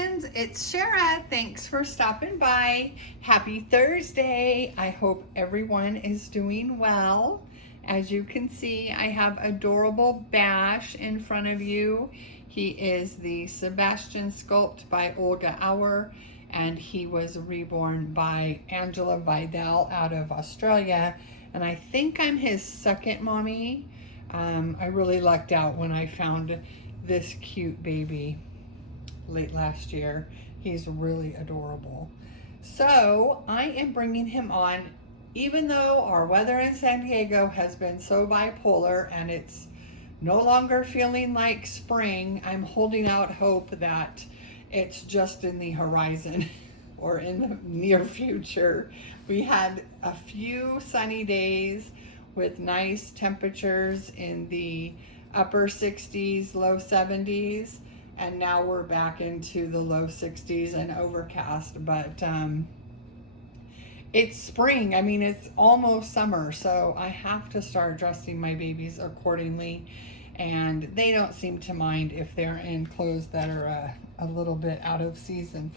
friends, it's Shara. Thanks for stopping by. Happy Thursday. I hope everyone is doing well. As you can see, I have adorable Bash in front of you. He is the Sebastian sculpt by Olga Auer, and he was reborn by Angela Vidal out of Australia. And I think I'm his second mommy. I really lucked out when I found this cute baby late last year. He's really adorable. So I am bringing him on, even though our weather in San Diego has been so bipolar and it's no longer feeling like spring. I'm holding out hope that it's just in the horizon or in the near future. We had a few sunny days with nice temperatures in the upper 60s, low 70s, and now we're back into the low 60s and overcast, but it's spring. I mean, it's almost summer, so I have to start dressing my babies accordingly, and they don't seem to mind if they're in clothes that are a little bit out of season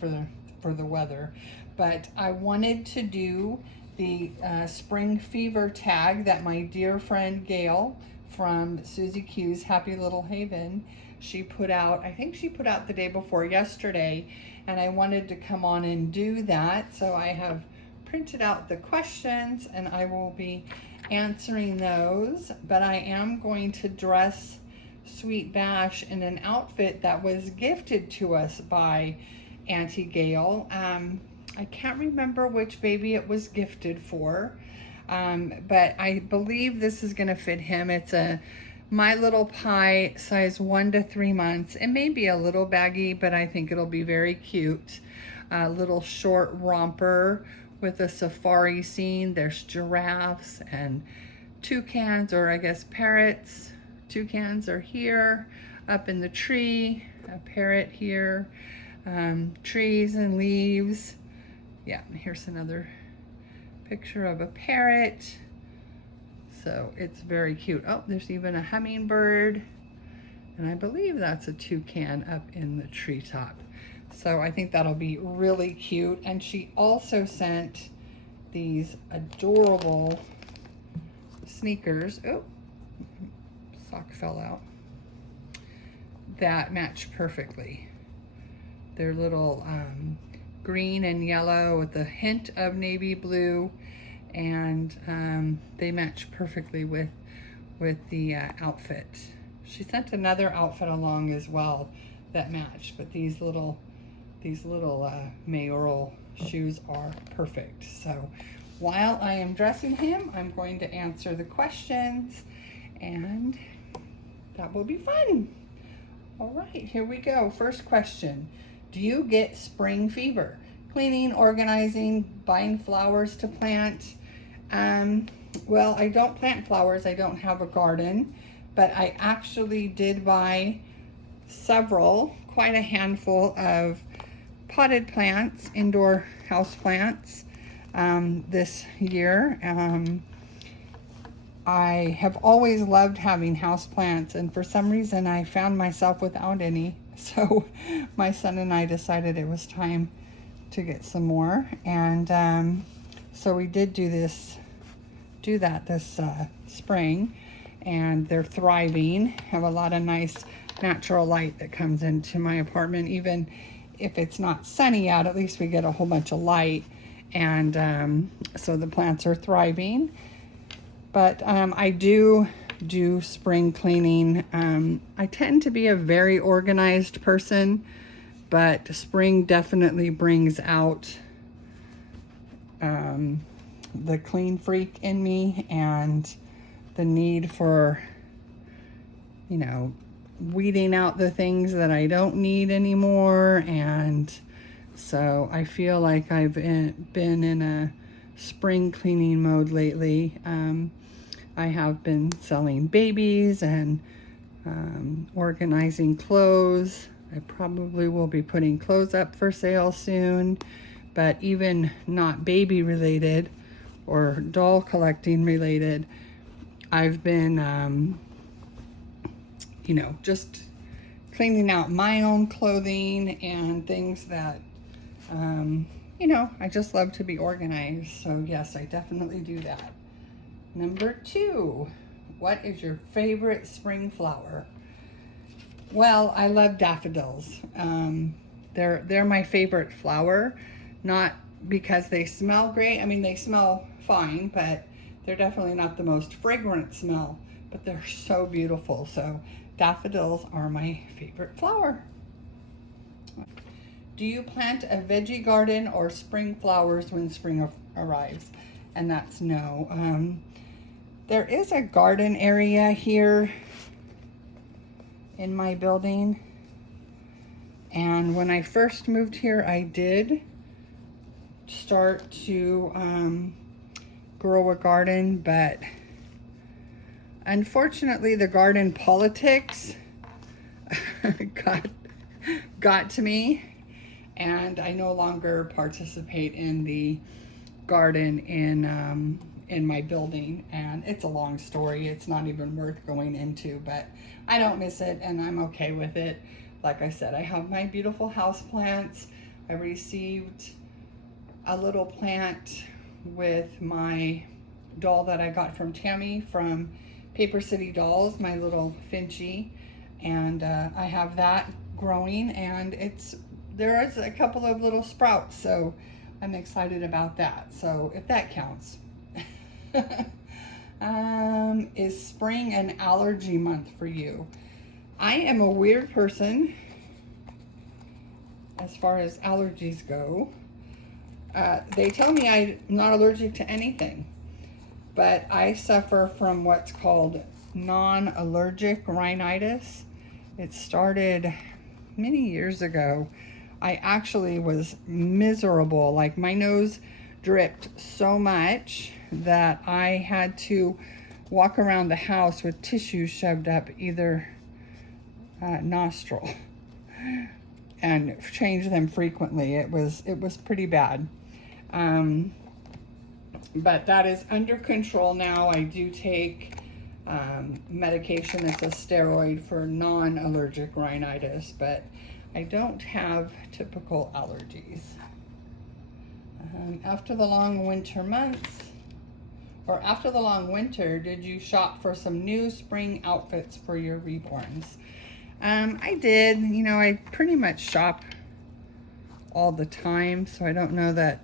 for the weather. But I wanted to do the spring fever tag that my dear friend Gail from Susie Q's Happy Little Haven, she put out, I think she put out the day before yesterday, and I wanted to come on and do that. So I have printed out the questions and I will be answering those, but I am going to dress Sweet Bash in an outfit that was gifted to us by Auntie Gail. I can't remember which baby it was gifted for, but I believe this is going to fit him. It's a My Little Pie size 1 to 3 months. It may be a little baggy, but I think it'll be very cute. A little short romper with a safari scene. There's giraffes and toucans, or I guess parrots. Toucans are here up in the tree, a parrot here, trees and leaves. Yeah, here's another picture of a parrot. So it's very cute. Oh, there's even a hummingbird, and I believe that's a toucan up in the treetop. So I think that'll be really cute. And she also sent these adorable sneakers. Oh, sock fell out. That match perfectly. They're little green and yellow with a hint of navy blue, and they match perfectly with the outfit. She sent another outfit along as well that matched, but these little mayoral shoes are perfect. So while I am dressing him, I'm going to answer the questions, and that will be fun. All right, here we go. First question. Do you get spring fever? Cleaning, organizing, buying flowers to plant. Well, I don't plant flowers. I don't have a garden, but I actually did buy quite a handful of potted plants, indoor house plants, this year. I have always loved having house plants, and for some reason I found myself without any. So my son and I decided it was time to get some more, and so we did do that this spring, and they're thriving. Have a lot of nice natural light that comes into my apartment. Even if it's not sunny out, at least we get a whole bunch of light, and so the plants are thriving. But I do spring cleaning. I tend to be a very organized person, but spring definitely brings out the clean freak in me and the need for, weeding out the things that I don't need anymore. And so I feel like I've been in a spring cleaning mode lately. I have been selling babies and organizing clothes. I probably will be putting clothes up for sale soon, but even not baby related or doll collecting related, I've been, just cleaning out my own clothing and things that, you know, I just love to be organized. So yes, I definitely do that. Number 2, what is your favorite spring flower? Well, I love daffodils. They're my favorite flower, not because they smell great. I mean, they smell fine, but they're definitely not the most fragrant smell, but they're so beautiful. So daffodils are my favorite flower. Do you plant a veggie garden or spring flowers when spring arrives? And that's no. There is a garden area here in my building, and when I first moved here, I did start to grow a garden, but unfortunately the garden politics got to me, and I no longer participate in the garden in my building. And it's a long story. It's not even worth going into, but I don't miss it and I'm okay with it. Like I said, I have my beautiful house plants. I received a little plant with my doll that I got from Tammy from Paper City Dolls, my little Finchy, and I have that growing, and there is a couple of little sprouts, so I'm excited about that. So if that counts. Is spring an allergy month for you? I am a weird person as far as allergies go. They tell me I'm not allergic to anything, but I suffer from what's called non-allergic rhinitis. It started many years ago. I actually was miserable. Like, my nose dripped so much that I had to walk around the house with tissues shoved up either nostril and change them frequently. It was pretty bad. But that is under control now. I do take medication that's a steroid for non-allergic rhinitis, but I don't have typical allergies. After the long winter months, or after the long winter, did you shop for some new spring outfits for your reborns? I did. You know, I pretty much shop all the time, so I don't know that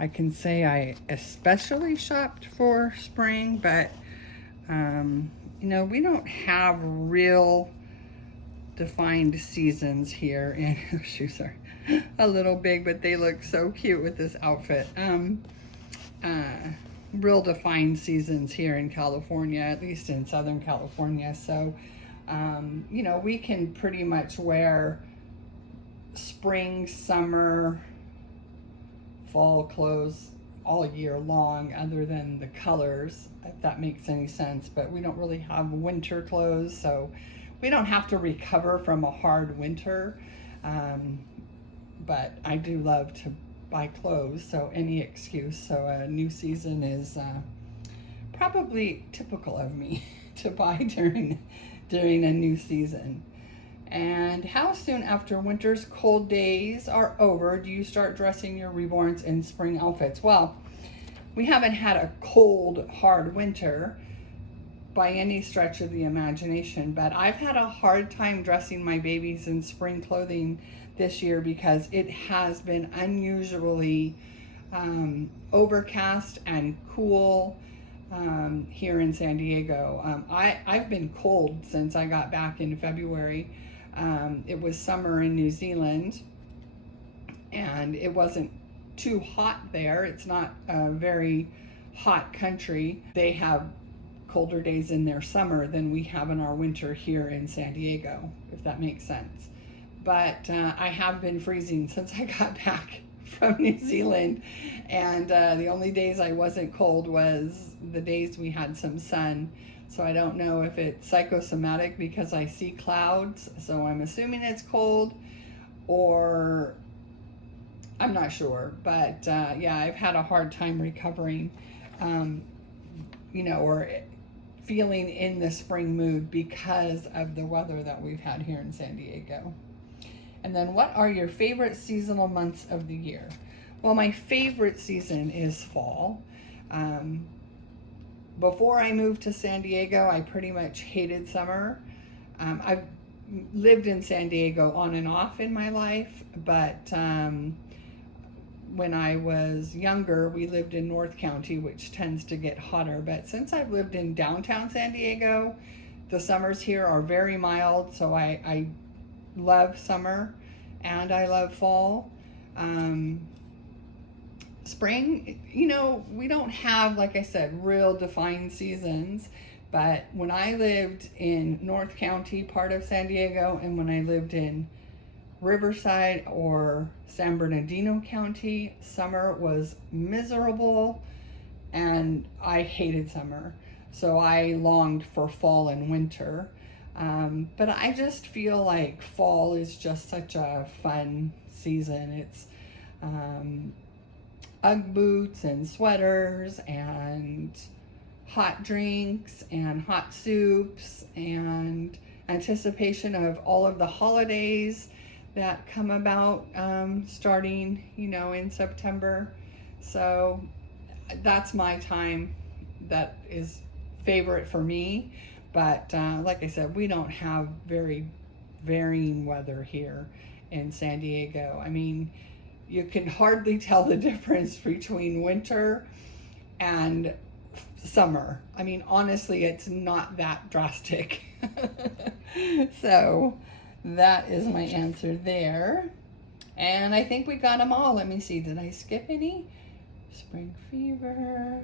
I can say I especially shopped for spring, but you know, we don't have real defined seasons here, and the shoes are a little big, but they look so cute with this outfit. Real defined seasons here in California, at least in Southern California. So, you know, we can pretty much wear spring, summer, fall clothes all year long, other than the colors, if that makes any sense. But we don't really have winter clothes, so we don't have to recover from a hard winter. But I do love to buy clothes, so any excuse. So a new season is probably typical of me to buy during a new season. And how soon after winter's cold days are over do you start dressing your reborns in spring outfits? Well, we haven't had a cold, hard winter by any stretch of the imagination, but I've had a hard time dressing my babies in spring clothing this year because it has been unusually overcast and cool here in San Diego. I've been cold since I got back in February. It was summer in New Zealand, and it wasn't too hot there. It's not a very hot country. They have colder days in their summer than we have in our winter here in San Diego, if that makes sense. But I have been freezing since I got back from New Zealand, and the only days I wasn't cold was the days we had some sun. So I don't know if it's psychosomatic because I see clouds, so I'm assuming it's cold, or I'm not sure. But yeah, I've had a hard time recovering, you know, or feeling in the spring mood because of the weather that we've had here in San Diego. And then, what are your favorite seasonal months of the year? Well, my favorite season is fall. Before I moved to San Diego, I pretty much hated summer. I've lived in San Diego on and off in my life, but when I was younger, we lived in North County, which tends to get hotter. But since I've lived in downtown San Diego, the summers here are very mild, so I love summer and I love fall. Spring, you know, we don't have, like I said, real defined seasons, but when I lived in North County, part of San Diego, and when I lived in Riverside or San Bernardino County, summer was miserable and I hated summer. So I longed for fall and winter. But I just feel like fall is just such a fun season. It's Ugg boots and sweaters and hot drinks and hot soups and anticipation of all of the holidays that come about starting, you know, in September. So that's my time that is favorite for me. But like I said, we don't have very varying weather here in San Diego. I mean, you can hardly tell the difference between winter and summer. I mean, honestly, it's not that drastic. So that is my answer there. And I think we got them all. Let me see, did I skip any? Spring fever,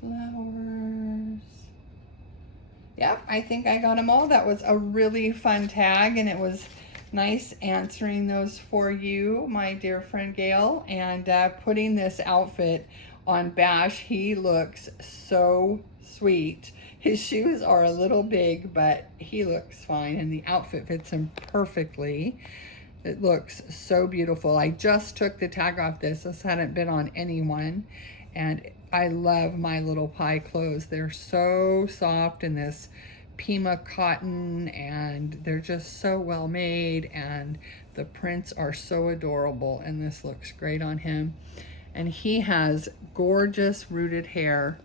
flowers. Yep, I think I got them all. That was a really fun tag, and it was nice answering those for you, my dear friend Gail, and putting this outfit on Bash. He looks so sweet. His shoes are a little big, but he looks fine, and the outfit fits him perfectly. It looks so beautiful. I just took the tag off this. This hadn't been on anyone, and I love My Little Pie clothes. They're so soft in this Pima cotton, and they're just so well made, and the prints are so adorable, and this looks great on him. And he has gorgeous rooted hair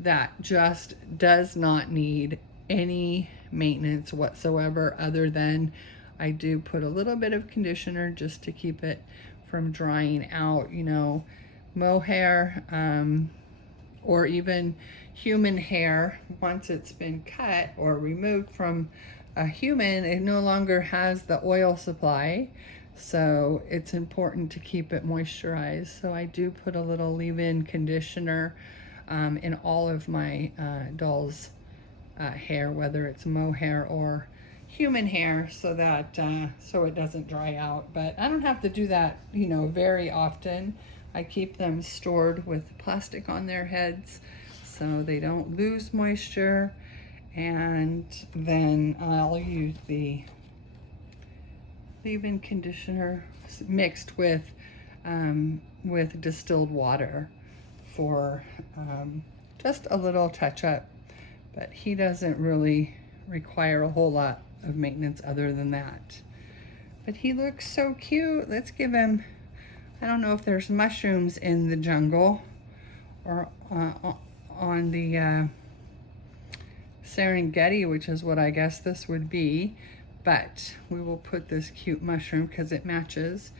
that just does not need any maintenance whatsoever, other than I do put a little bit of conditioner just to keep it from drying out. You know, mohair or even human hair, once it's been cut or removed from a human, it no longer has the oil supply, so it's important to keep it moisturized. So I do put a little leave-in conditioner in all of my doll's hair, whether it's mohair or human hair, so that so it doesn't dry out. But I don't have to do that, you know, very often. I keep them stored with plastic on their heads so they don't lose moisture, and then I'll use the leave-in conditioner mixed with distilled water for just a little touch-up. But he doesn't really require a whole lot of maintenance other than that. But he looks so cute. Let's give him, I don't know if there's mushrooms in the jungle or on the Serengeti, which is what I guess this would be, but we will put this cute mushroom because it matches,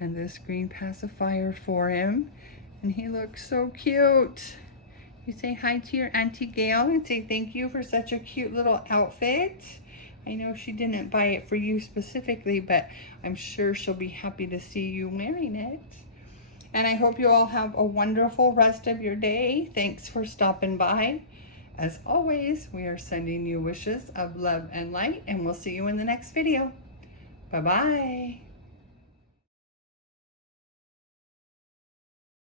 and this green pacifier for him, and he looks so cute. You say hi to your Auntie Gail and say thank you for such a cute little outfit. I know she didn't buy it for you specifically, but I'm sure she'll be happy to see you wearing it. And I hope you all have a wonderful rest of your day. Thanks for stopping by. As always, we are sending you wishes of love and light, and we'll see you in the next video. Bye-bye.